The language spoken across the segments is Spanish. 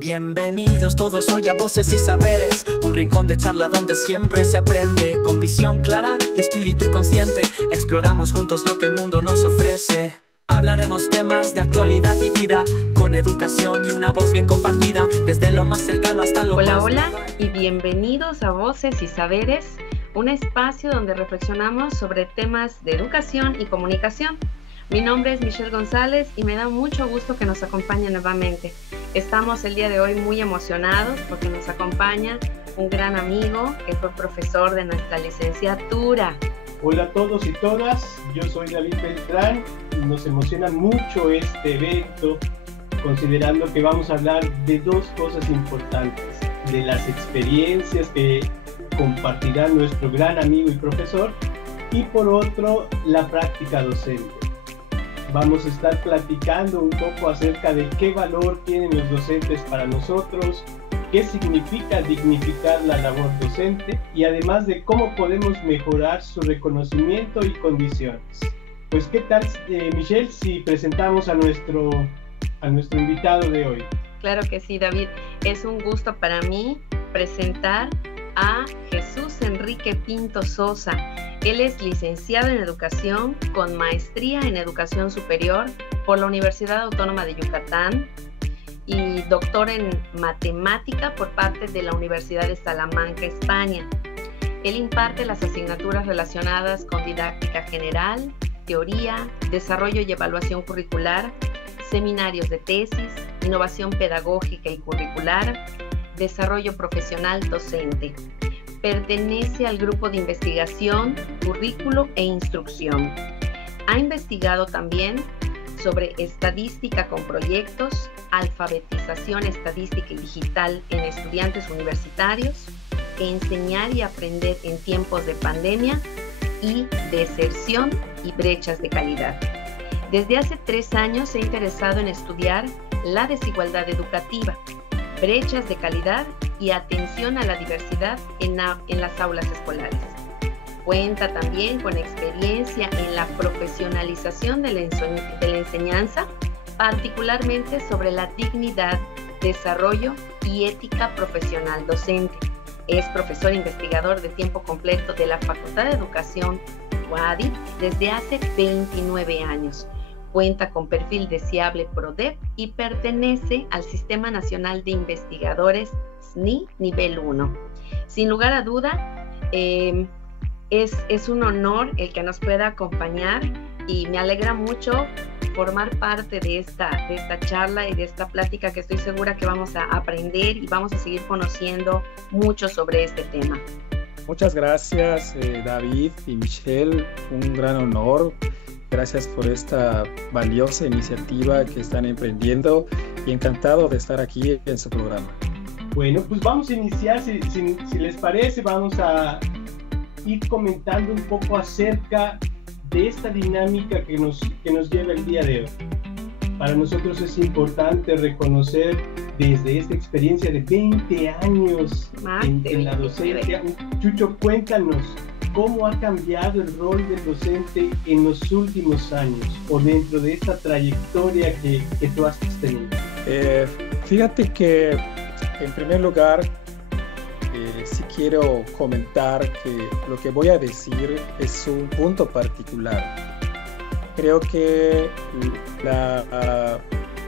Bienvenidos todos hoy a Voces y Saberes, un rincón de charla donde siempre se aprende. Con visión clara y espíritu consciente, exploramos juntos lo que el mundo nos ofrece. Hablaremos temas de actualidad y vida, con educación y una voz bien compartida, desde lo más cercano hasta lo más... Hola y bienvenidos a Voces y Saberes, un espacio donde reflexionamos sobre temas de educación y comunicación. Mi nombre es Michelle González y me da mucho gusto que nos acompañen nuevamente. Estamos el día de hoy muy emocionados porque nos acompaña un gran amigo que fue profesor de nuestra licenciatura. Hola a todos y todas, yo soy David Beltrán y nos emociona mucho este evento, considerando que vamos a hablar de dos cosas importantes, de las experiencias que compartirá nuestro gran amigo y profesor, y por otro, la práctica docente. Vamos a estar platicando un poco acerca de qué valor tienen los docentes para nosotros, qué significa dignificar la labor docente y además de cómo podemos mejorar su reconocimiento y condiciones. Pues qué tal, Michelle, si presentamos a nuestro invitado de hoy. Claro que sí, David. Es un gusto para mí presentar a Jesús Enrique Pinto Sosa. Él es licenciado en Educación con maestría en Educación Superior por la Universidad Autónoma de Yucatán y doctor en Matemática por parte de la Universidad de Salamanca, España. Él imparte las asignaturas relacionadas con didáctica general, teoría, desarrollo y evaluación curricular, seminarios de tesis, innovación pedagógica y curricular, desarrollo profesional docente. Pertenece al grupo de investigación, currículo e instrucción. Ha investigado también sobre estadística con proyectos, alfabetización estadística y digital en estudiantes universitarios, enseñar y aprender en tiempos de pandemia y deserción y brechas de calidad. Desde hace 3 años se ha interesado en estudiar la desigualdad educativa, brechas de calidad y atención a la diversidad en las aulas escolares. Cuenta también con experiencia en la profesionalización de la enseñanza, particularmente sobre la dignidad, desarrollo y ética profesional docente. Es profesor investigador de tiempo completo de la Facultad de Educación UADY desde hace 29 años. Cuenta con perfil deseable PRODEP y pertenece al Sistema Nacional de Investigadores SNI Nivel 1. Sin lugar a duda, es un honor el que nos pueda acompañar y me alegra mucho formar parte de esta charla y de esta plática que estoy segura que vamos a aprender y vamos a seguir conociendo mucho sobre este tema. Muchas gracias, David y Michelle, un gran honor. Gracias por esta valiosa iniciativa que están emprendiendo y encantado de estar aquí en su programa. Bueno, pues vamos a iniciar, si les parece, vamos a ir comentando un poco acerca de esta dinámica que nos lleva el día de hoy. Para nosotros es importante reconocer desde esta experiencia de 20 años en la docencia. Chucho, cuéntanos, ¿cómo ha cambiado el rol del docente en los últimos años o dentro de esta trayectoria que tú has tenido? Fíjate que, en primer lugar, sí quiero comentar que lo que voy a decir es un punto particular. Creo que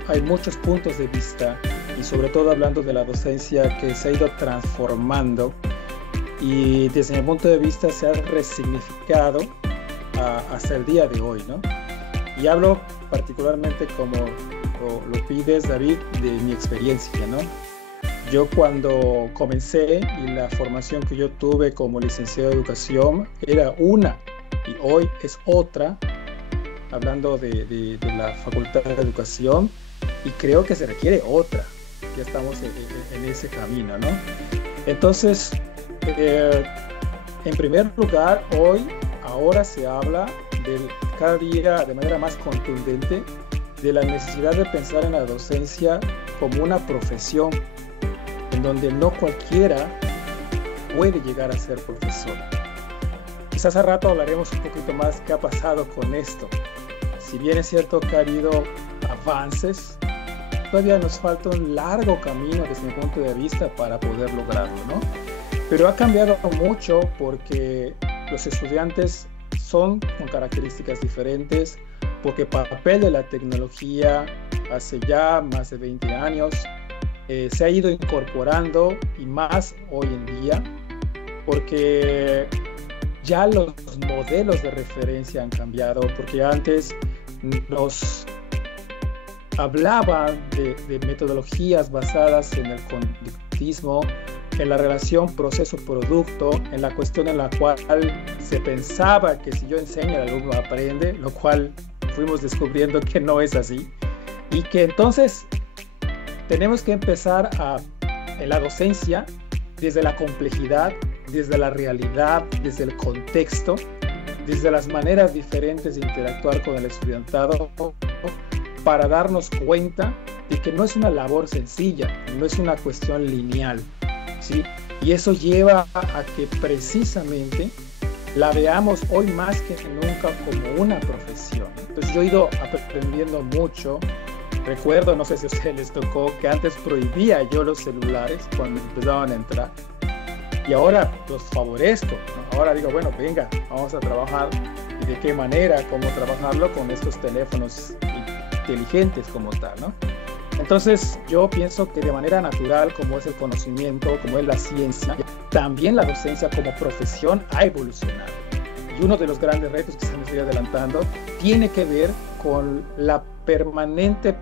hay muchos puntos de vista y sobre todo hablando de la docencia que se ha ido transformando y desde mi punto de vista se ha resignificado hasta el día de hoy, ¿no? Y hablo particularmente, como lo pides, David, de mi experiencia, ¿no? Yo cuando comencé y la formación que yo tuve como licenciado de educación era una y hoy es otra, hablando de la Facultad de Educación, y creo que se requiere otra. Ya estamos en ese camino, ¿no? Entonces, en primer lugar, ahora se habla cada día de manera más contundente de la necesidad de pensar en la docencia como una profesión en donde no cualquiera puede llegar a ser profesor. Quizás a rato hablaremos un poquito más qué ha pasado con esto. Si bien es cierto que ha habido avances, todavía nos falta un largo camino desde mi punto de vista para poder lograrlo, ¿no? Pero ha cambiado mucho porque los estudiantes son con características diferentes, porque el papel de la tecnología hace ya más de 20 años se ha ido incorporando, y más hoy en día, porque ya los modelos de referencia han cambiado, porque antes nos hablaban de metodologías basadas en el conductismo, en la relación proceso-producto, en la cuestión en la cual se pensaba que si yo enseño, el alumno aprende, lo cual fuimos descubriendo que no es así, y que entonces tenemos que empezar en la docencia desde la complejidad, desde la realidad, desde el contexto, desde las maneras diferentes de interactuar con el estudiantado, para darnos cuenta de que no es una labor sencilla, no es una cuestión lineal, ¿sí? Y eso lleva a que precisamente la veamos hoy más que nunca como una profesión. Entonces yo he ido aprendiendo mucho. Recuerdo, no sé si a ustedes les tocó, que antes prohibía yo los celulares cuando empezaban a entrar, y ahora los favorezco, ¿no? Ahora digo, bueno, venga, vamos a trabajar, y de qué manera, cómo trabajarlo con estos teléfonos inteligentes como tal, ¿no? Entonces yo pienso que de manera natural, como es el conocimiento, como es la ciencia, también la docencia como profesión ha evolucionado. Y uno de los grandes retos que se me estoy adelantando tiene que ver con la permanente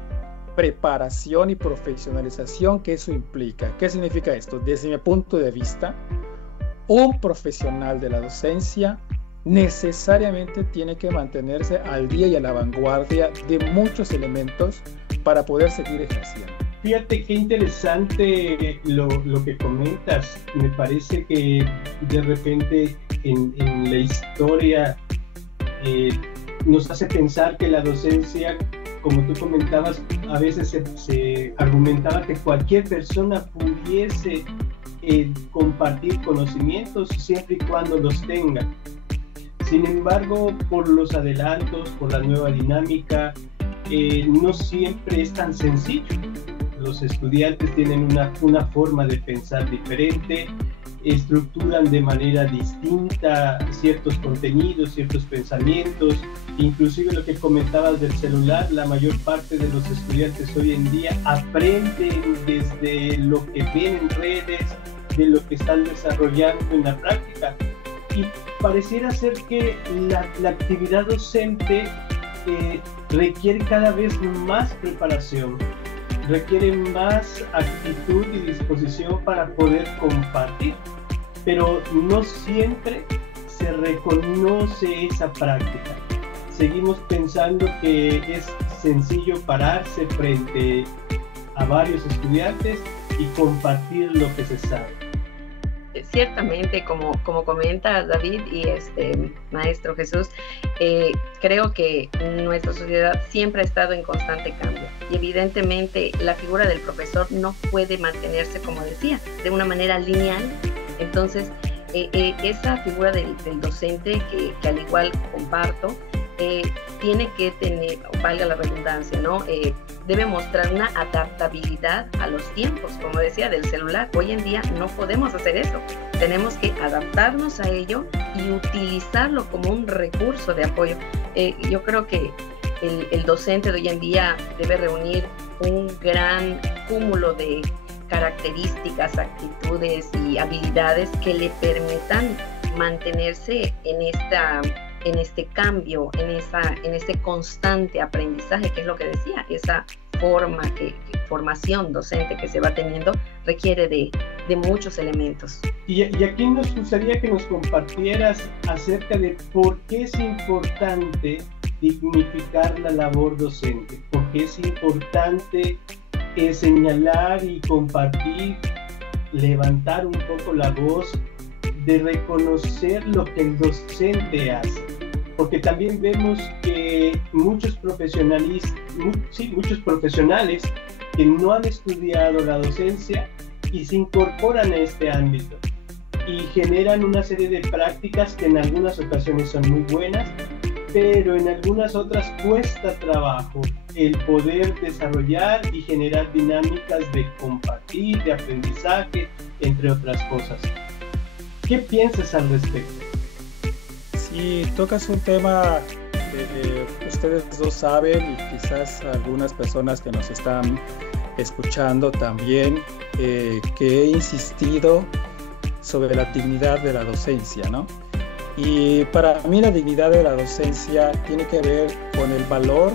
preparación y profesionalización que eso implica. ¿Qué significa esto? Desde mi punto de vista, un profesional de la docencia necesariamente tiene que mantenerse al día y a la vanguardia de muchos elementos para poder seguir ejerciendo. Fíjate qué interesante lo que comentas. Me parece que de repente en la historia nos hace pensar que la docencia, como tú comentabas, a veces se argumentaba que cualquier persona pudiese compartir conocimientos siempre y cuando los tenga. Sin embargo, por los adelantos, por la nueva dinámica, no siempre es tan sencillo. Los estudiantes tienen una forma de pensar diferente, estructuran de manera distinta ciertos contenidos, ciertos pensamientos. Inclusive lo que comentabas del celular, la mayor parte de los estudiantes hoy en día aprenden desde lo que ven en redes, de lo que están desarrollando en la práctica. Y pareciera ser que la actividad docente requiere cada vez más preparación, requiere más actitud y disposición para poder compartir, pero no siempre se reconoce esa práctica. Seguimos pensando que es sencillo pararse frente a varios estudiantes y compartir lo que se sabe. Ciertamente, como comenta David y maestro Jesús, creo que nuestra sociedad siempre ha estado en constante cambio, y evidentemente la figura del profesor no puede mantenerse, como decía, de una manera lineal. Entonces esa figura del docente, que al igual comparto, tiene que tener, valga la redundancia, ¿no? Debe mostrar una adaptabilidad a los tiempos, como decía, del celular. Hoy en día no podemos hacer eso. Tenemos que adaptarnos a ello y utilizarlo como un recurso de apoyo. Yo creo que el docente de hoy en día debe reunir un gran cúmulo de características, actitudes y habilidades que le permitan mantenerse en este cambio, en este constante aprendizaje, que es lo que decía, esa formación docente que se va teniendo requiere de muchos elementos. Y aquí nos gustaría que nos compartieras acerca de por qué es importante dignificar la labor docente, por qué es importante señalar y compartir, levantar un poco la voz de reconocer lo que el docente hace, porque también vemos que muchos profesionales que no han estudiado la docencia y se incorporan a este ámbito y generan una serie de prácticas que en algunas ocasiones son muy buenas, pero en algunas otras cuesta trabajo el poder desarrollar y generar dinámicas de compartir, de aprendizaje, entre otras cosas. ¿Qué piensas al respecto? Sí, tocas un tema que ustedes dos saben, y quizás algunas personas que nos están escuchando también, que he insistido sobre la dignidad de la docencia, ¿no? Y para mí la dignidad de la docencia tiene que ver con el valor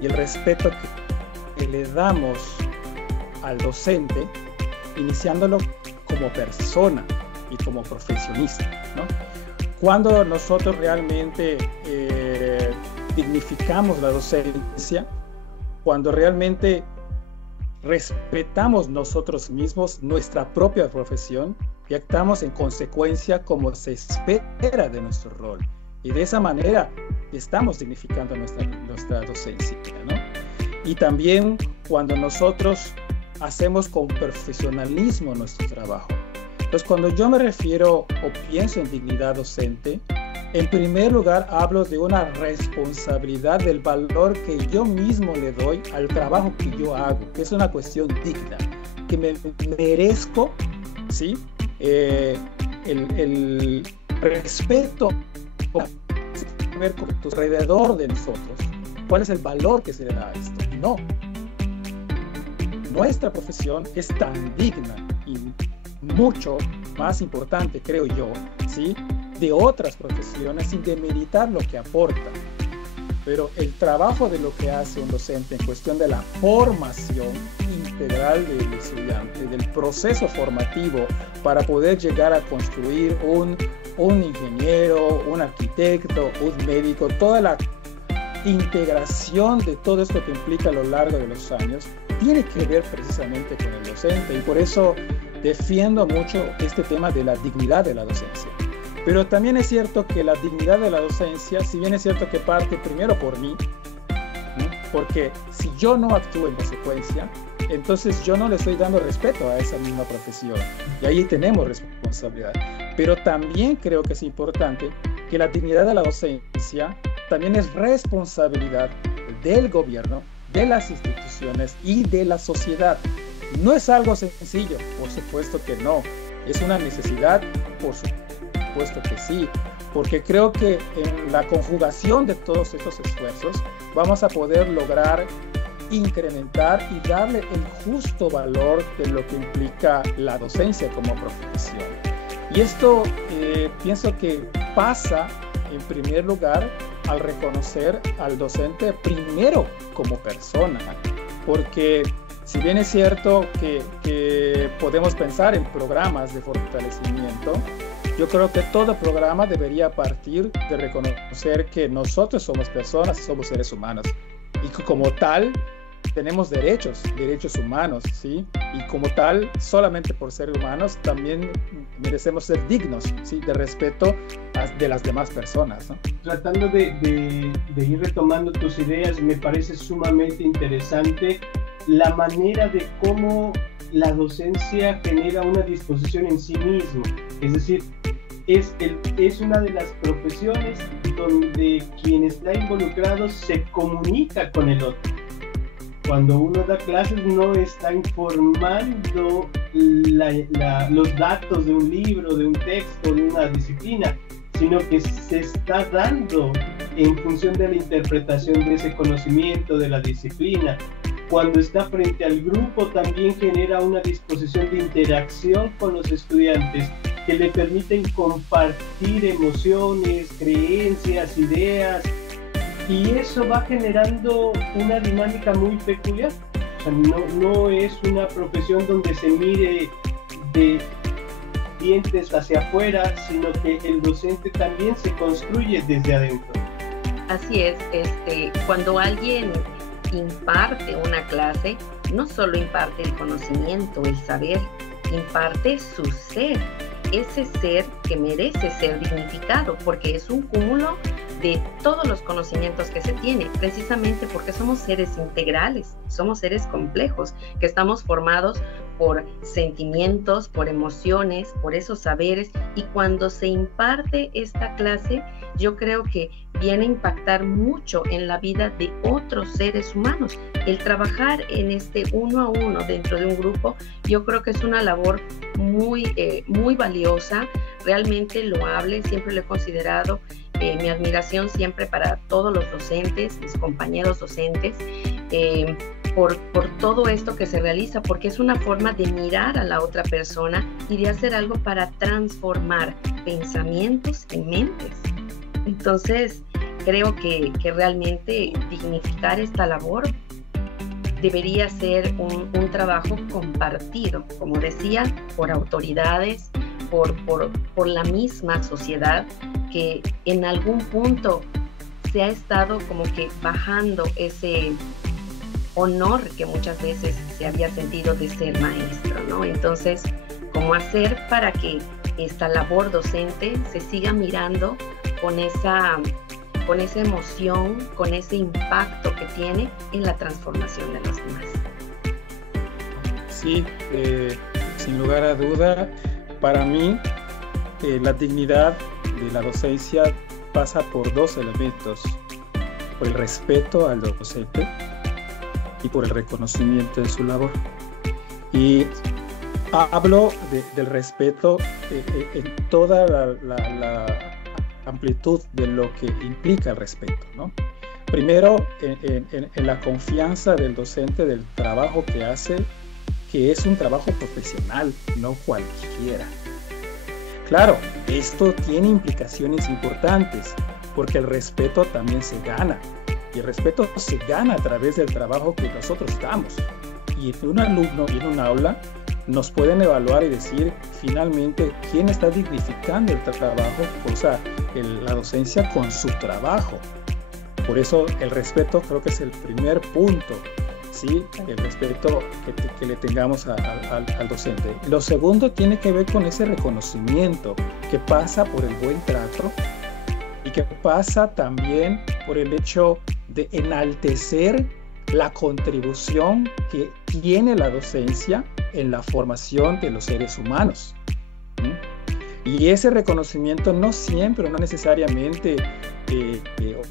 y el respeto que le damos al docente, iniciándolo como persona y como profesionista, ¿no? Cuando nosotros realmente dignificamos la docencia, cuando realmente respetamos nosotros mismos nuestra propia profesión y actuamos en consecuencia como se espera de nuestro rol. Y de esa manera estamos dignificando nuestra docencia, ¿no? Y también cuando nosotros hacemos con profesionalismo nuestro trabajo. Entonces, cuando yo me refiero o pienso en dignidad docente, en primer lugar hablo de una responsabilidad del valor que yo mismo le doy al trabajo que yo hago, que es una cuestión digna, que me merezco, ¿sí? El respeto alrededor de nosotros. ¿Cuál es el valor que se le da a esto? No. Nuestra profesión es tan digna y mucho más importante, creo yo, ¿sí?, de otras profesiones, sin demeritar lo que aporta. Pero el trabajo de lo que hace un docente en cuestión de la formación integral del estudiante, del proceso formativo para poder llegar a construir un ingeniero, un arquitecto, un médico, toda la integración de todo esto que implica a lo largo de los años, tiene que ver precisamente con el docente, y por eso defiendo mucho este tema de la dignidad de la docencia. Pero también es cierto que la dignidad de la docencia, si bien es cierto que parte primero por mí, ¿no? Porque si yo no actúo en consecuencia, entonces yo no le estoy dando respeto a esa misma profesión, y ahí tenemos responsabilidad. Pero también creo que es importante que la dignidad de la docencia también es responsabilidad del gobierno, de las instituciones y de la sociedad. No es algo sencillo, por supuesto que no. Es una necesidad, por supuesto que sí, porque creo que en la conjugación de todos estos esfuerzos vamos a poder lograr incrementar y darle el justo valor de lo que implica la docencia como profesión. Y esto pienso que pasa en primer lugar al reconocer al docente primero como persona, porque si bien es cierto que podemos pensar en programas de fortalecimiento, yo creo que todo programa debería partir de reconocer que nosotros somos personas y somos seres humanos, y que como tal tenemos derechos humanos, ¿sí? Y como tal, solamente por ser humanos, también merecemos ser dignos, ¿sí?, de respeto de las demás personas, ¿no? Tratando de ir retomando tus ideas, me parece sumamente interesante la manera de cómo la docencia genera una disposición en sí mismo. Es decir, es una de las profesiones donde quien está involucrado se comunica con el otro. Cuando uno da clases no está informando los datos de un libro, de un texto, de una disciplina, sino que se está dando en función de la interpretación de ese conocimiento, de la disciplina. Cuando está frente al grupo también genera una disposición de interacción con los estudiantes que le permiten compartir emociones, creencias, ideas, y eso va generando una dinámica muy peculiar. O sea, no es una profesión donde se mire de dientes hacia afuera, sino que el docente también se construye desde adentro. Así es, cuando alguien imparte una clase, no solo imparte el conocimiento, el saber, imparte su ser, ese ser que merece ser dignificado, porque es un cúmulo de todos los conocimientos que se tiene, precisamente porque somos seres integrales, somos seres complejos, que estamos formados por sentimientos, por emociones, por esos saberes, y cuando se imparte esta clase, yo creo que viene a impactar mucho en la vida de otros seres humanos. El trabajar en este uno a uno dentro de un grupo, yo creo que es una labor muy valiosa, realmente loable. Siempre lo he considerado. Mi admiración siempre para todos los docentes, mis compañeros docentes, por todo esto que se realiza, porque es una forma de mirar a la otra persona y de hacer algo para transformar pensamientos en mentes. Entonces, creo que realmente dignificar esta labor debería ser un trabajo compartido, como decía, por autoridades, por la misma sociedad, que en algún punto se ha estado como que bajando ese honor que muchas veces se había sentido de ser maestro, ¿no? Entonces, ¿cómo hacer para que esta labor docente se siga mirando con esa emoción, con ese impacto que tiene en la transformación de los demás? Sí, sin lugar a duda, para mí la dignidad de la docencia pasa por dos elementos: por el respeto al docente y por el reconocimiento de su labor. Y hablo del respeto en toda la amplitud de lo que implica el respeto, ¿no? Primero, en la confianza del docente del trabajo que hace, que es un trabajo profesional, no cualquiera. Claro, esto tiene implicaciones importantes, porque el respeto también se gana. Y el respeto se gana a través del trabajo que nosotros damos. Y un alumno en un aula nos pueden evaluar y decir finalmente quién está dignificando el trabajo, o sea, la docencia con su trabajo. Por eso el respeto creo que es el primer punto, ¿sí? El respeto que le tengamos al docente. Lo segundo tiene que ver con ese reconocimiento que pasa por el buen trato y que pasa también por el hecho de enaltecer la contribución que tiene la docencia en la formación de los seres humanos. Y ese reconocimiento no siempre, no necesariamente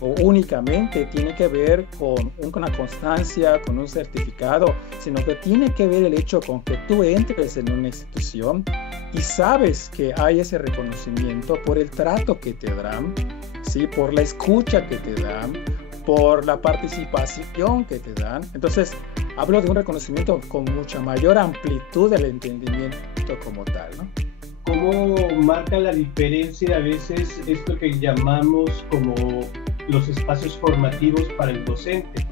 o únicamente tiene que ver con una constancia, con un certificado, sino que tiene que ver el hecho con que tú entres en una institución y sabes que hay ese reconocimiento por el trato que te dan, ¿sí? Por la escucha que te dan, por la participación que te dan. Entonces, hablo de un reconocimiento con mucha mayor amplitud del entendimiento como tal, ¿no? ¿Cómo marca la diferencia a veces esto que llamamos como los espacios formativos para el docente?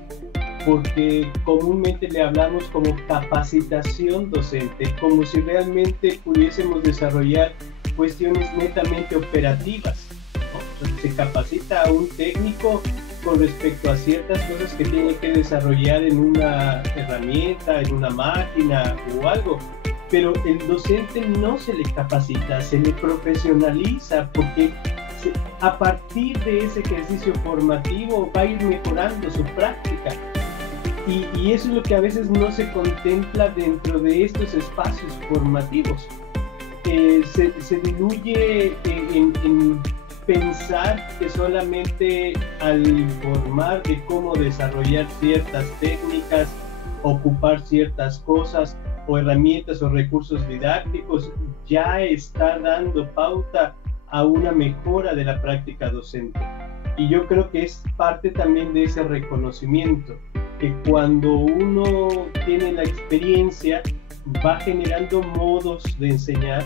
Porque comúnmente le hablamos como capacitación docente, como si realmente pudiésemos desarrollar cuestiones netamente operativas, ¿no? Se capacita a un técnico con respecto a ciertas cosas que tiene que desarrollar en una herramienta, en una máquina o algo. Pero el docente no se le capacita, se le profesionaliza, porque a partir de ese ejercicio formativo va a ir mejorando su práctica. Y eso es lo que a veces no se contempla dentro de estos espacios formativos. Se diluye en pensar que solamente al informar de cómo desarrollar ciertas técnicas, ocupar ciertas cosas o herramientas o recursos didácticos, ya está dando pauta a una mejora de la práctica docente. Y yo creo que es parte también de ese reconocimiento, que cuando uno tiene la experiencia va generando modos de enseñar,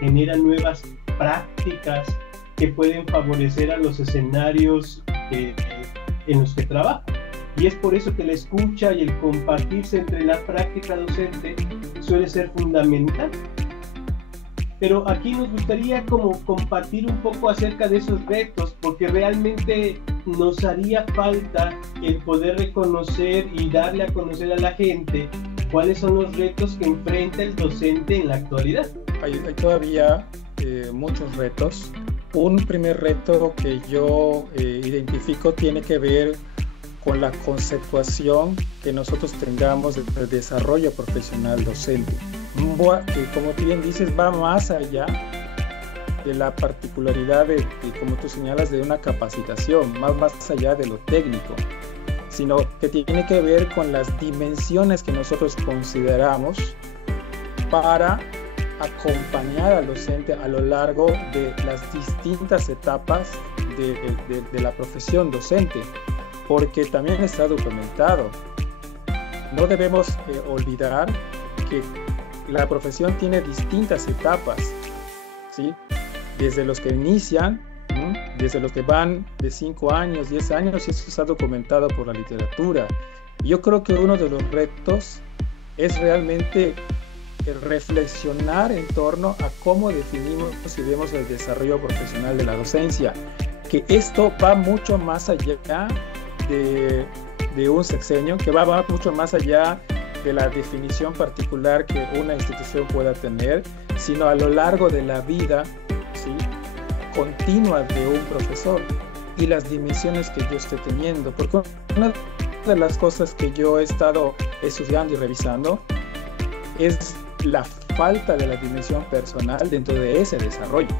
genera nuevas prácticas que pueden favorecer a los escenarios en los que trabaja. Y es por eso que la escucha y el compartirse entre la práctica docente suele ser fundamental. Pero aquí nos gustaría como compartir un poco acerca de esos retos, porque realmente nos haría falta el poder reconocer y darle a conocer a la gente cuáles son los retos que enfrenta el docente en la actualidad. Hay todavía muchos retos. Un primer reto que yo identifico tiene que ver con la conceptuación que nosotros tengamos del desarrollo profesional docente, que como tú bien dices va más allá la particularidad como tú señalas, de una capacitación, más allá de lo técnico, sino que tiene que ver con las dimensiones que nosotros consideramos para acompañar al docente a lo largo de las distintas etapas de la profesión docente, porque también está documentado. No debemos olvidar que la profesión tiene distintas etapas, ¿sí? Desde los que inician, desde los que van de 5 años, 10 años, y eso está documentado por la literatura. Yo creo que uno de los retos es realmente reflexionar en torno a cómo definimos y vemos el desarrollo profesional de la docencia, que esto va mucho más allá de un sexenio, que va mucho más allá de la definición particular que una institución pueda tener, sino a lo largo de la vida, ¿sí?, continua de un profesor y las dimensiones que yo esté teniendo. Porque una de las cosas que yo he estado estudiando y revisando es la falta de la dimensión personal dentro de ese desarrollo.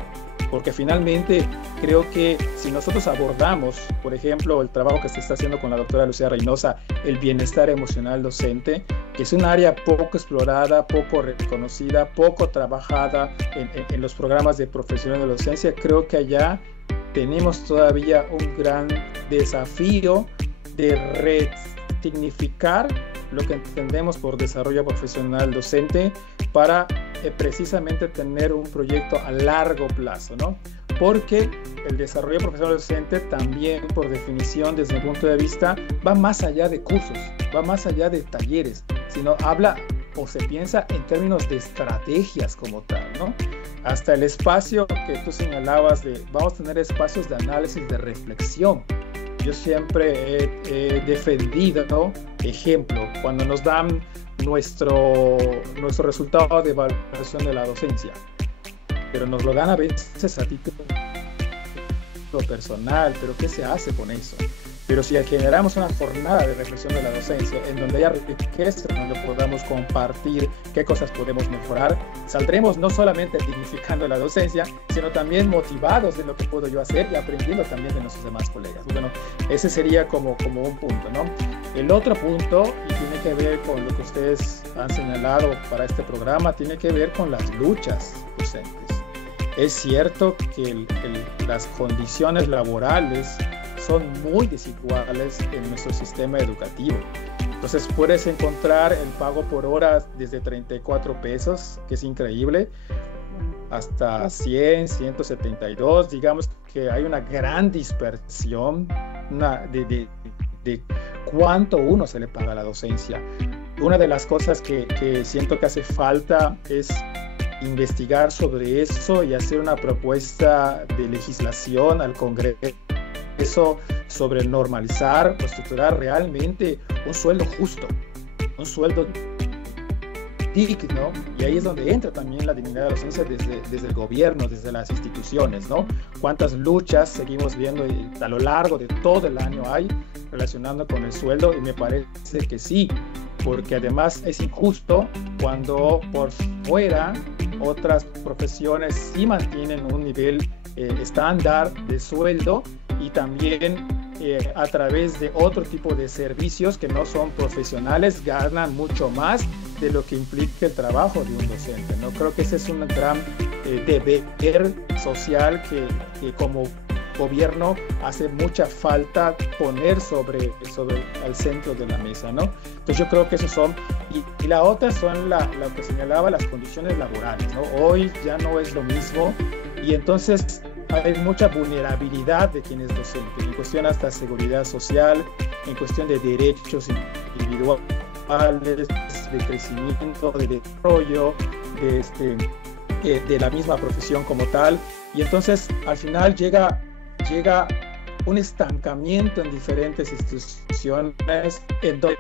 Porque finalmente creo que si nosotros abordamos, por ejemplo, el trabajo que se está haciendo con la doctora Lucía Reynosa, el bienestar emocional docente, que es un área poco explorada, poco reconocida, poco trabajada en los programas de profesional de docencia, creo que allá tenemos todavía un gran desafío de resignificar lo que entendemos por desarrollo profesional docente para precisamente tener un proyecto a largo plazo, ¿no? Porque el desarrollo profesional docente también, por definición, desde mi punto de vista, va más allá de cursos, va más allá de talleres, sino habla o se piensa en términos de estrategias como tal, ¿no? Hasta el espacio que tú señalabas de vamos a tener espacios de análisis, de reflexión. Yo siempre he defendido, ¿no?, ejemplo, cuando nos dan nuestro resultado de evaluación de la docencia, pero nos lo dan a veces a título personal, pero ¿qué se hace con eso? Pero si generamos una jornada de reflexión de la docencia en donde haya riqueza, donde podamos compartir qué cosas podemos mejorar, saldremos no solamente dignificando la docencia, sino también motivados de lo que puedo yo hacer y aprendiendo también de nuestros demás colegas. Bueno, ese sería como un punto, ¿no? El otro punto, y tiene que ver con lo que ustedes han señalado para este programa, tiene que ver con las luchas docentes. Es cierto que las condiciones laborales son muy desiguales en nuestro sistema educativo. Entonces puedes encontrar el pago por hora desde 34 pesos, que es increíble, hasta 100, 172. Digamos que hay una gran dispersión de cuánto uno se le paga a la docencia. Una de las cosas que siento que hace falta es investigar sobre eso y hacer una propuesta de legislación al Congreso sobre normalizar o estructurar realmente un sueldo justo, un sueldo digno, y ahí es donde entra también la dignidad de la docencia desde el gobierno, desde las instituciones, ¿no? Cuántas luchas seguimos viendo a lo largo de todo el año hay relacionando con el sueldo, y me parece que sí, porque además es injusto cuando por fuera otras profesiones sí mantienen un nivel estándar de sueldo y también a través de otro tipo de servicios que no son profesionales ganan mucho más de lo que implica el trabajo de un docente, ¿no? Creo que ese es un gran deber social que como gobierno hace mucha falta poner sobre el centro de la mesa, ¿no? Entonces yo creo que esos son, y la otra son lo que señalaba, las condiciones laborales, ¿no? Hoy ya no es lo mismo, y entonces hay mucha vulnerabilidad de quien es docente, en cuestión hasta seguridad social, en cuestión de derechos individuales, de crecimiento, de desarrollo, de la misma profesión como tal, y entonces al final llega un estancamiento en diferentes instituciones en donde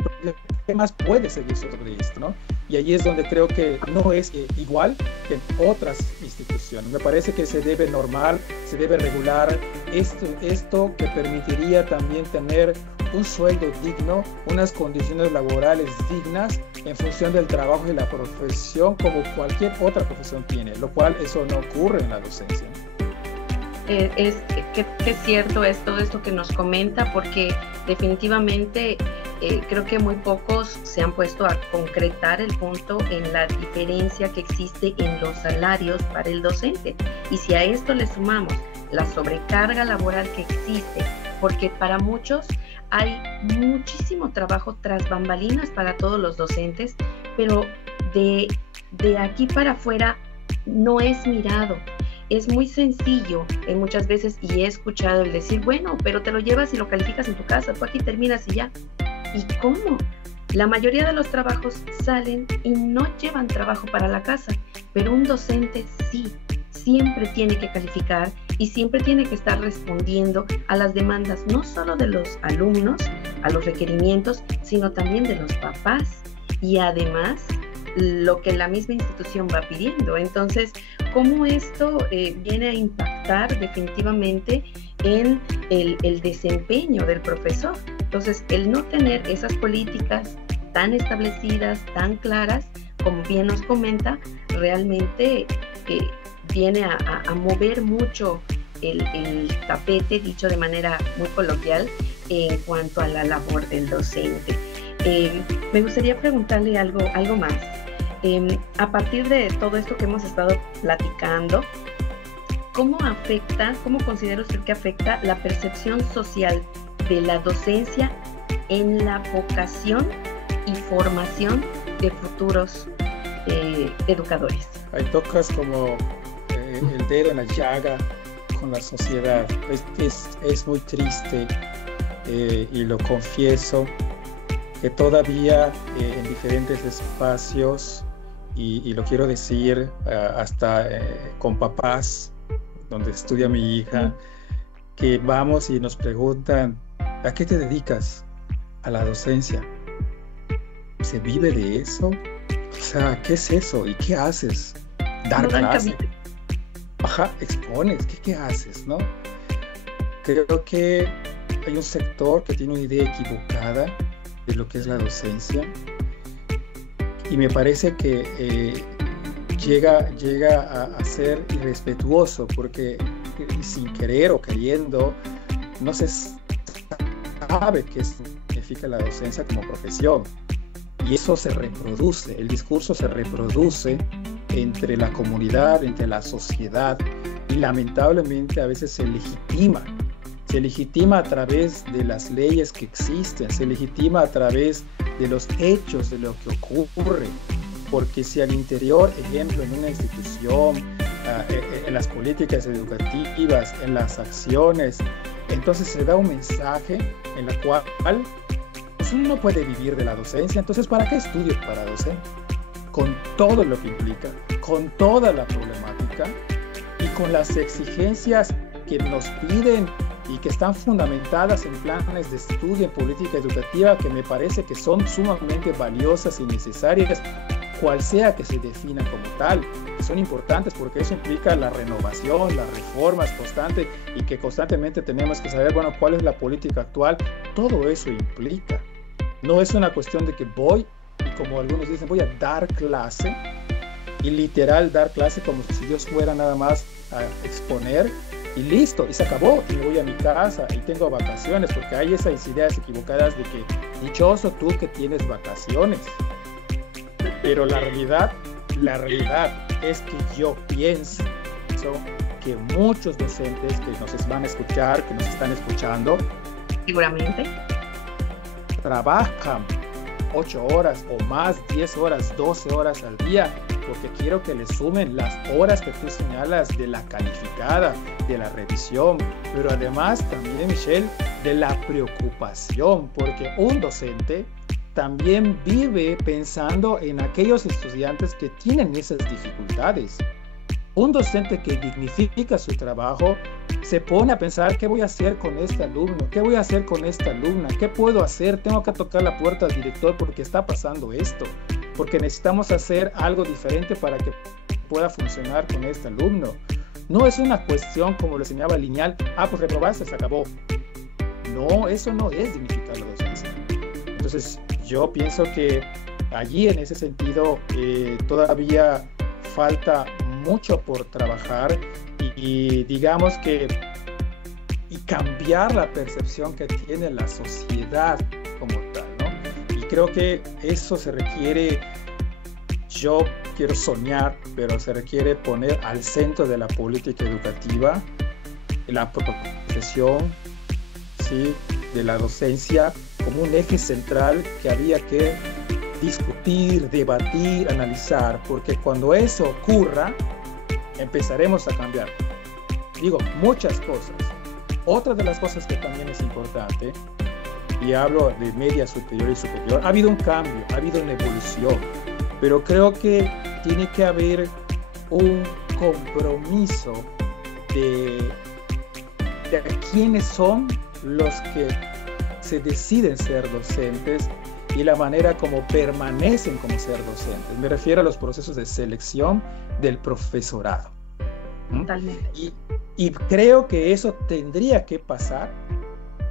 ¿qué más puede seguir sobre esto, ¿no? Y allí es donde creo que no es igual que en otras instituciones. Me parece que se debe normar, se debe regular esto que permitiría también tener un sueldo digno, unas condiciones laborales dignas en función del trabajo y la profesión como cualquier otra profesión tiene, lo cual eso no ocurre en la docencia, ¿no? Que es cierto es todo esto que nos comenta, porque definitivamente creo que muy pocos se han puesto a concretar el punto en la diferencia que existe en los salarios para el docente. Y si a esto le sumamos la sobrecarga laboral que existe, porque para muchos hay muchísimo trabajo tras bambalinas para todos los docentes, pero de aquí para afuera no es mirado. Es muy sencillo muchas veces, y he escuchado el decir, bueno, pero te lo llevas y lo calificas en tu casa, tú aquí terminas y ya. ¿Y cómo? La mayoría de los trabajos salen y no llevan trabajo para la casa, pero un docente sí, siempre tiene que calificar y siempre tiene que estar respondiendo a las demandas, no solo de los alumnos, a los requerimientos, sino también de los papás, y además lo que la misma institución va pidiendo. Entonces, ¿cómo esto viene a impactar definitivamente en el desempeño del profesor? Entonces, el no tener esas políticas tan establecidas, tan claras, como bien nos comenta, realmente viene a mover mucho el tapete, dicho de manera muy coloquial, en cuanto a la labor del docente. Me gustaría preguntarle algo más. A partir de todo esto que hemos estado platicando, ¿cómo considera usted que afecta la percepción social de la docencia en la vocación y formación de futuros educadores? Ahí tocas como el dedo en la llaga con la sociedad. Es muy triste, y lo confieso, que todavía en diferentes espacios, y lo quiero decir hasta con papás, donde estudia mi hija, que vamos y nos preguntan, ¿a qué te dedicas? A la docencia. ¿Se vive de eso? O sea, ¿qué es eso? ¿Y qué haces? Dar clase. Ajá, expones. ¿Qué haces, no? Creo que hay un sector que tiene una idea equivocada de lo que es la docencia, y me parece que llega a ser irrespetuoso, porque sin querer o queriendo no se sabe qué significa la docencia como profesión, y eso se reproduce, el discurso se reproduce entre la comunidad, entre la sociedad, y lamentablemente a veces se legitima a través de las leyes que existen, se legitima a través de los hechos de lo que ocurre, porque si al interior, ejemplo, en una institución, en las políticas educativas, en las acciones, entonces se da un mensaje en la cual pues uno no puede vivir de la docencia. Entonces, ¿para qué estudio para docente? Con todo lo que implica, con toda la problemática y con las exigencias que nos piden y que están fundamentadas en planes de estudio en política educativa, que me parece que son sumamente valiosas y necesarias, cual sea que se defina como tal, que son importantes porque eso implica la renovación, las reformas constantes, y que constantemente tenemos que saber, bueno, cuál es la política actual. Todo eso implica. No es una cuestión de que voy, y como algunos dicen, voy a dar clase, y literal dar clase como si yo fuera nada más a exponer, y listo, y se acabó, y me voy a mi casa y tengo vacaciones, porque hay esas ideas equivocadas de que dichoso tú que tienes vacaciones. Pero la realidad es que yo pienso que muchos docentes que nos van a escuchar, que nos están escuchando, seguramente trabajan 8 horas o más, 10 horas, 12 horas al día, porque quiero que le sumen las horas que tú señalas de la calificada, de la revisión, pero además también, Michelle, de la preocupación, porque un docente también vive pensando en aquellos estudiantes que tienen esas dificultades. Un docente que dignifica su trabajo se pone a pensar, ¿qué voy a hacer con este alumno? ¿Qué voy a hacer con esta alumna? ¿Qué puedo hacer? Tengo que tocar la puerta al director porque está pasando esto, porque necesitamos hacer algo diferente para que pueda funcionar con este alumno. No es una cuestión, como lo enseñaba lineal, pues reprobaste, se acabó. No, eso no es dignificar la docencia. Entonces, yo pienso que allí, en ese sentido, todavía falta mucho por trabajar, y digamos que y cambiar la percepción que tiene la sociedad como tal, ¿no? Y creo que eso se requiere, yo quiero soñar, pero se requiere poner al centro de la política educativa la profesión, ¿sí?, de la docencia como un eje central que había que discutir, debatir, analizar, porque cuando eso ocurra, empezaremos a cambiar, digo, muchas cosas. Otra de las cosas que también es importante, y hablo de media superior y superior, ha habido un cambio, ha habido una evolución, pero creo que tiene que haber un compromiso de quiénes son los que se deciden ser docentes y la manera como permanecen como ser docentes. Me refiero a los procesos de selección del profesorado. Totalmente. Y creo que eso tendría que pasar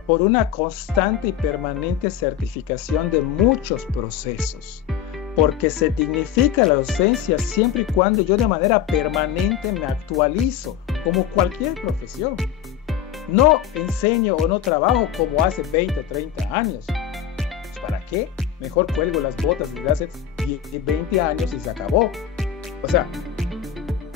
por una constante y permanente certificación de muchos procesos, porque se dignifica la docencia siempre y cuando yo de manera permanente me actualizo, como cualquier profesión. No enseño o no trabajo como hace 20 o 30 años. Pues, ¿para qué? Mejor cuelgo las botas desde hace 20 años y se acabó. O sea,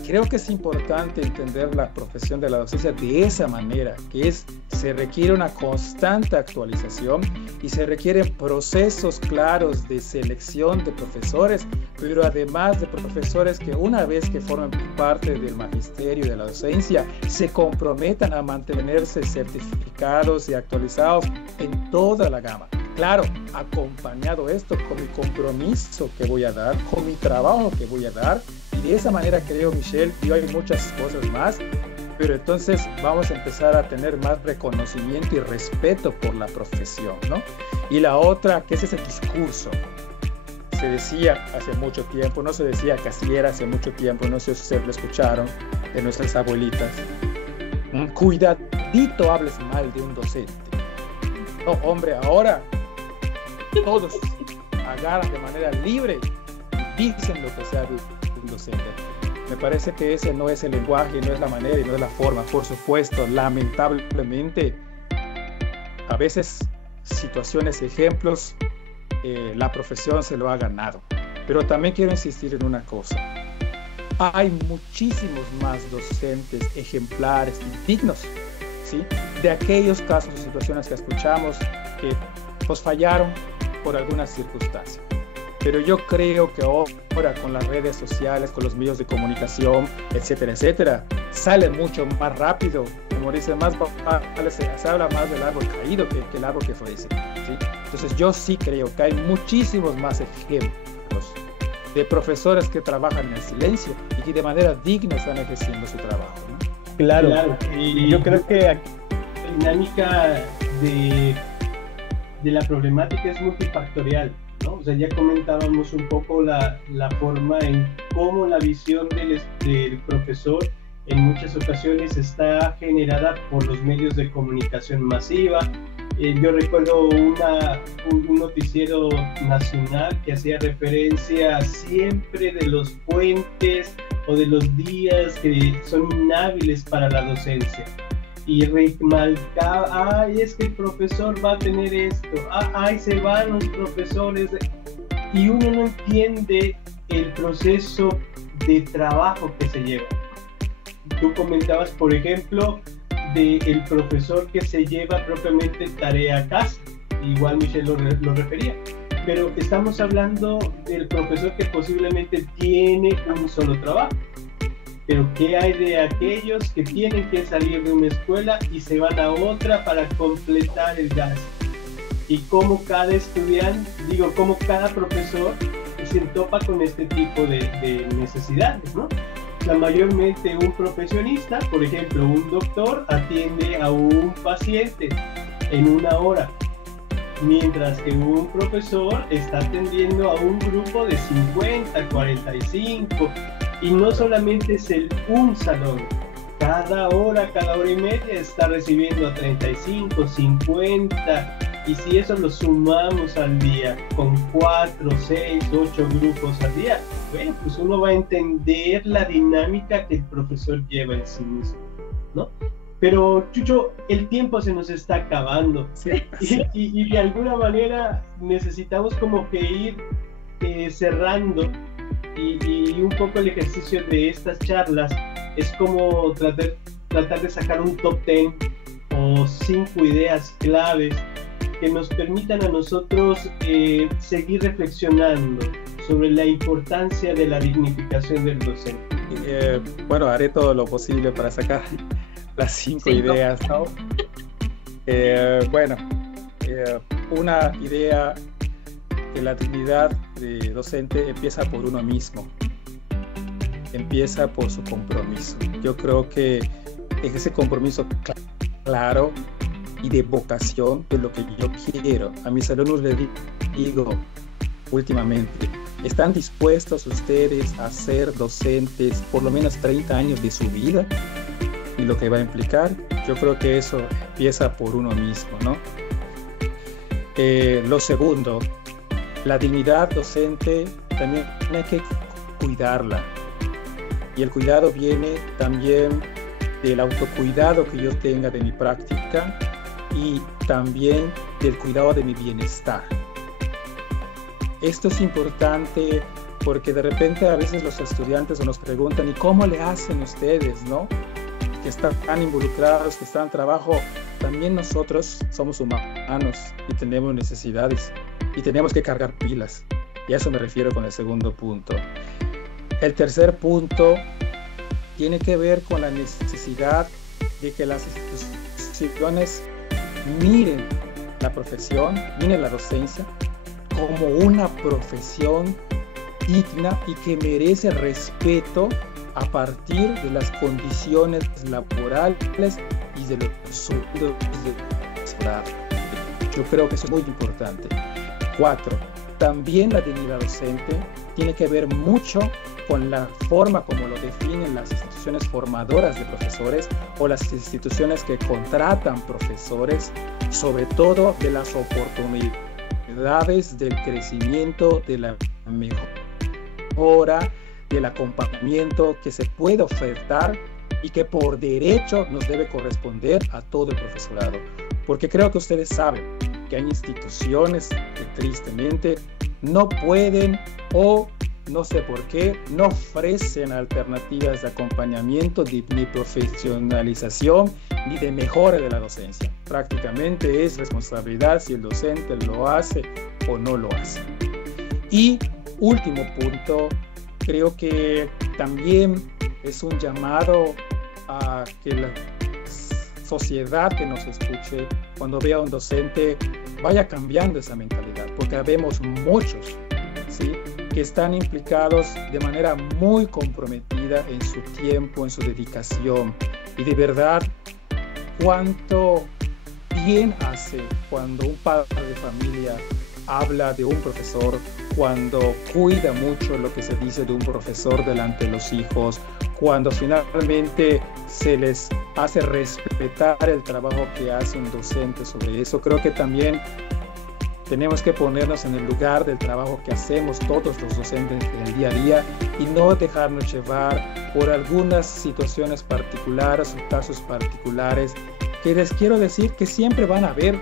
creo que es importante entender la profesión de la docencia de esa manera, que se requiere una constante actualización y se requieren procesos claros de selección de profesores, pero además de profesores que una vez que formen parte del magisterio de la docencia, se comprometan a mantenerse certificados y actualizados en toda la gama. Claro, acompañado esto con mi compromiso que voy a dar, con mi trabajo que voy a dar, y de esa manera creo, Michelle, y hay muchas cosas más, pero entonces vamos a empezar a tener más reconocimiento y respeto por la profesión, ¿no? Y la otra, que es ese discurso. Se decía hace mucho tiempo, no se decía que así era hace mucho tiempo, no sé si ustedes lo escucharon, de nuestras abuelitas. Cuidadito hables mal de un docente. No, hombre, ahora todos agarran de manera libre y dicen lo que sea de un docente. Me parece que ese no es el lenguaje, no es la manera y no es la forma. Por supuesto, lamentablemente, a veces situaciones, ejemplos, la profesión se lo ha ganado. Pero también quiero insistir en una cosa. Hay muchísimos más docentes ejemplares y dignos, ¿sí?, de aquellos casos o situaciones que escuchamos que pues fallaron por algunas circunstancias. Pero yo creo que ahora con las redes sociales, con los medios de comunicación, etcétera, etcétera, sale mucho más rápido. Como dicen, se habla más del árbol caído que el árbol que florece, ¿sí? Entonces yo sí creo que hay muchísimos más ejemplos de profesores que trabajan en el silencio y que de manera digna están ejerciendo su trabajo, ¿no? Claro. Y yo creo que la dinámica de la problemática es multifactorial, ¿no? O sea, ya comentábamos un poco la forma en cómo la visión del profesor en muchas ocasiones está generada por los medios de comunicación masiva. Yo recuerdo un noticiero nacional que hacía referencia siempre de los puentes o de los días que son inhábiles para la docencia. Y remarcaba, ay, es que el profesor va a tener esto, ay, se van los profesores. Y uno no entiende el proceso de trabajo que se lleva. Tú comentabas, por ejemplo, del profesor que se lleva propiamente tarea a casa. Igual Michelle lo refería. Pero estamos hablando del profesor que posiblemente tiene un solo trabajo. Pero ¿qué hay de aquellos que tienen que salir de una escuela y se van a otra para completar el gasto? Y cómo cada estudiante, cómo cada profesor se topa con este tipo de necesidades, ¿no? O sea, mayormente un profesionista, por ejemplo, un doctor, atiende a un paciente en una hora, mientras que un profesor está atendiendo a un grupo de 50, 45, y no solamente es un salón, cada hora y media está recibiendo a 35, 50, y si eso lo sumamos al día con 4, 6, 8 grupos al día, bueno, pues uno va a entender la dinámica que el profesor lleva en sí mismo. ¿no? Pero, Chucho, el tiempo se nos está acabando. Sí. Y de alguna manera necesitamos como que ir cerrando. Y un poco el ejercicio de estas charlas es como tratar de sacar un top 10 o 5 ideas claves que nos permitan a nosotros seguir reflexionando sobre la importancia de la dignificación del docente. Bueno, haré todo lo posible para sacar las 5 ideas, ¿no? Una idea, que la dignidad de docente empieza por uno mismo, empieza por su compromiso. Yo creo que ese compromiso claro y de vocación de lo que yo quiero. A mis alumnos les digo últimamente, ¿están dispuestos ustedes a ser docentes por lo menos 30 años de su vida? Y lo que va a implicar, yo creo que eso empieza por uno mismo, ¿no? Lo segundo, la dignidad docente también hay que cuidarla. Y el cuidado viene también del autocuidado que yo tenga de mi práctica y también del cuidado de mi bienestar. Esto es importante porque de repente a veces los estudiantes nos preguntan, ¿y cómo le hacen ustedes, no? Que están tan involucrados, que están en trabajo. También nosotros somos humanos y tenemos necesidades y tenemos que cargar pilas. Y a eso me refiero con el segundo punto. El tercer punto tiene que ver con la necesidad de que las instituciones miren la profesión, miren la docencia como una profesión digna y que merece respeto a partir de las condiciones laborales y de los sueldos del Estado. Yo creo que eso es muy importante. 4. También la dignidad docente tiene que ver mucho con la forma como lo definen las instituciones formadoras de profesores o las instituciones que contratan profesores, sobre todo de las oportunidades del crecimiento, de la mejora, del acompañamiento que se puede ofertar y que por derecho nos debe corresponder a todo el profesorado. Porque creo que ustedes saben que hay instituciones que tristemente no pueden o no sé por qué, no ofrecen alternativas de acompañamiento, ni profesionalización, ni de mejora de la docencia. Prácticamente es responsabilidad si el docente lo hace o no lo hace. Y último punto, creo que también es un llamado a que la sociedad que nos escuche, cuando vea a un docente, vaya cambiando esa mentalidad, porque vemos muchos, ¿sí?, que están implicados de manera muy comprometida en su tiempo, en su dedicación. Y de verdad, cuánto bien hace cuando un padre de familia habla de un profesor, cuando cuida mucho lo que se dice de un profesor delante de los hijos, cuando finalmente se les hace respetar el trabajo que hace un docente sobre eso. Creo que también tenemos que ponernos en el lugar del trabajo que hacemos todos los docentes en el día a día y no dejarnos llevar por algunas situaciones particulares o casos particulares que les quiero decir que siempre van a haber,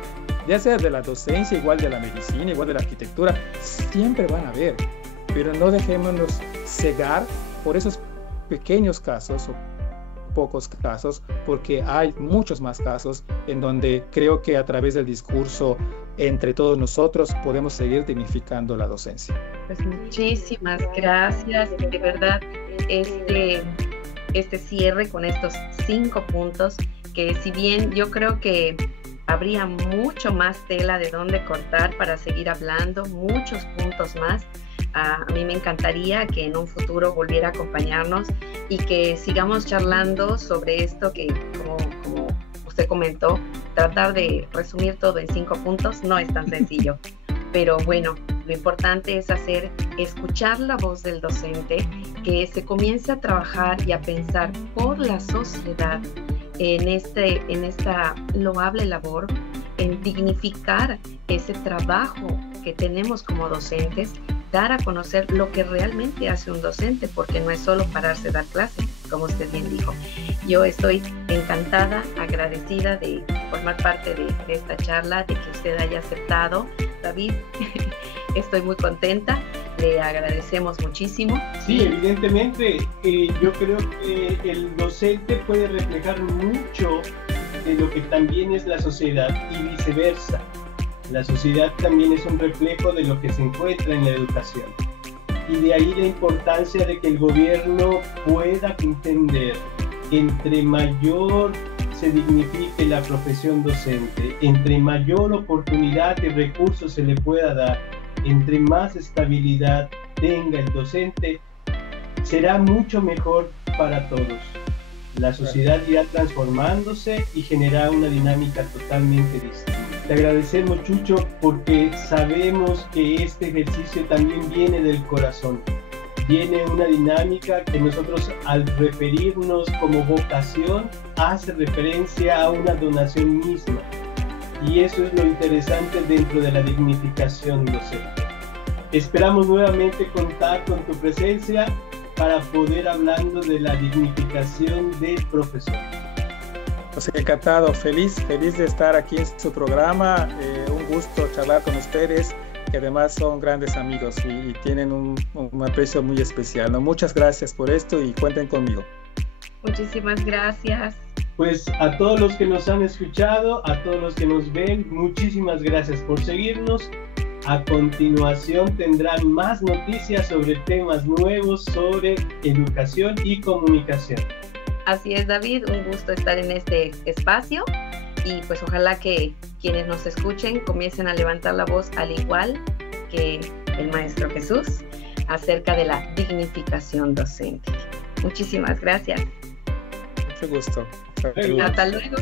ya sea de la docencia, igual de la medicina, igual de la arquitectura, siempre van a haber, pero no dejémonos cegar por esos pequeños casos o pocos casos, porque hay muchos más casos en donde creo que a través del discurso entre todos nosotros podemos seguir dignificando la docencia. Pues muchísimas gracias, de verdad, este cierre con estos 5 puntos, que si bien yo creo que habría mucho más tela de dónde cortar para seguir hablando, muchos puntos más. A mí me encantaría que en un futuro volviera a acompañarnos y que sigamos charlando sobre esto que, como usted comentó, tratar de resumir todo en 5 puntos no es tan sencillo. Pero bueno, lo importante es escuchar la voz del docente, que se comience a trabajar y a pensar por la sociedad en esta loable labor, en dignificar ese trabajo que tenemos como docentes, dar a conocer lo que realmente hace un docente, porque no es solo pararse a dar clases, como usted bien dijo. Yo estoy encantada, agradecida de formar parte de esta charla, de que usted haya aceptado, David. Estoy muy contenta, le agradecemos muchísimo. Sí, evidentemente, yo creo que el docente puede reflejar mucho de lo que también es la sociedad y viceversa. La sociedad también es un reflejo de lo que se encuentra en la educación. Y de ahí la importancia de que el gobierno pueda entender que entre mayor se dignifique la profesión docente, entre mayor oportunidad y recursos se le pueda dar, entre más estabilidad tenga el docente, será mucho mejor para todos. La sociedad irá transformándose y generará una dinámica totalmente distinta. Te agradecemos, Chucho, porque sabemos que este ejercicio también viene del corazón. Viene una dinámica que nosotros, al referirnos como vocación, hace referencia a una donación misma. Y eso es lo interesante dentro de la dignificación docente. Esperamos nuevamente contar con tu presencia para poder hablando de la dignificación del profesor. Pues encantado, feliz de estar aquí en su programa. Un gusto charlar con ustedes, que además son grandes amigos y tienen un aprecio muy especial, ¿no? Muchas gracias por esto y cuenten conmigo. Muchísimas gracias. Pues a todos los que nos han escuchado, a todos los que nos ven, muchísimas gracias por seguirnos. A continuación tendrán más noticias sobre temas nuevos sobre educación y comunicación. Así es, David, un gusto estar en este espacio y pues ojalá que quienes nos escuchen comiencen a levantar la voz al igual que el Maestro Jesús acerca de la dignificación docente. Muchísimas gracias. Mucho gusto. Hasta luego.